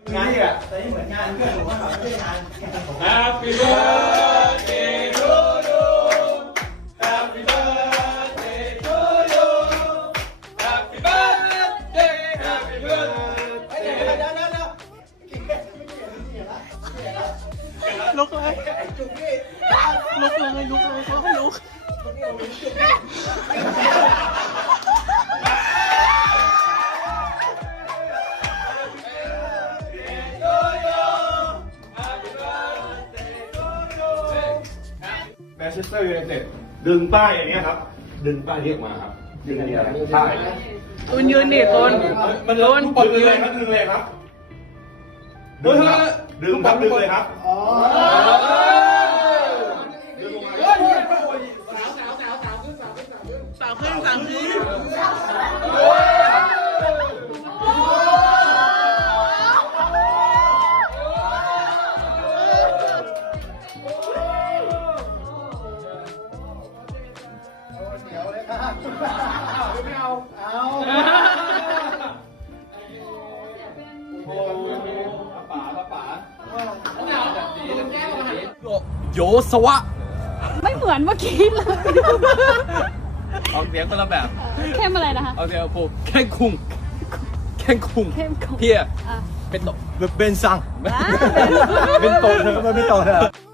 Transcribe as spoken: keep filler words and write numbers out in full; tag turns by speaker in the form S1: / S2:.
S1: งานอ่ะแต่นี่เหมือนงานเพื่อนผมว่าแบบไม่ใช่งาน
S2: Happy birthday to you Happy birthday to you Happy birthday Happy birthday
S1: เดี๋ยวเดี๋ยวเดี๋ยวเดี๋ยวกินแค่ไม่เกี่ยวไม่เกี่ยวละไม่เกี่ยวละ
S3: ลุกเลย
S1: ไอ้จุกนี่
S3: ลุกเลยลุกเลยเขาให้ลุก
S1: คนนี้เราเป็นจุกนี่
S4: แมนเชสเตอร์ยูไนเต็ดดึงป้ายอันนี้ครับ ดึงป้ายนี้ออกมาครับดึงอันนี้นะป้าย
S3: ตุนยืนดิตุน
S4: มัน
S3: ตุน
S4: ดึงเลยครับดึงเลยครับดึงครับดึงครับดึงเลยครับ
S1: อ๋อ
S4: ดึงลงมา
S3: สาวขึ้นสาวขึ้น
S1: เหนียวเลยค่ะไม่เอาเอา
S2: ป๋าป๋าป๋า
S3: โยสวะ
S5: ไม่เหมือนเมื่อกี้เลย
S2: ออกเสียงคนละแบบ
S5: เข้มอะไรนะคะ
S2: เอาเสียงผมแข้งคุงแข้งคุง
S5: เข้มของ
S2: เพีย
S5: อ่ะ
S2: เป็นโต
S3: เป็นซัง
S5: ว้า
S3: เป็นโตเธอมันเป็นโตเธอ